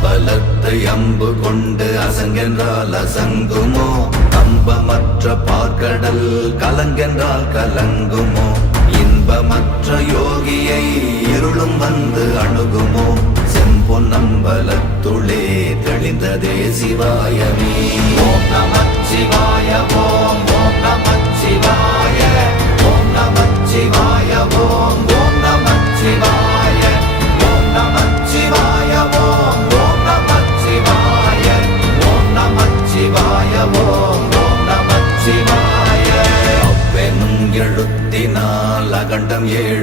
அம்பலத்தை அம்பு கொண்டு அசங்கென்றால் அசங்குமோ? கம்பமற்ற பார்க்கடல் கலங்கென்றால் கலங்குமோ? இன்பமற்ற யோகியை இருளும் வந்து அணுகுமோ? செம்பொன்னம்பலத்துளே தெளிந்ததே சிவாயமே. ஓம் நமச்சிவாய ஓம் ஓம் நமச்சிவாய ஓம் நமச்சிவாய ஓம் ஓம் நமச்சிவாய ஓம் நமச்சிவாய ஓம் ஓம் நமச்சிவாய ஓம் நமச்சிவாய ஓம் ஓம் நமச்சிவாய. அவ்வெனும் எழுத்தினால் அகண்டம் ஏழு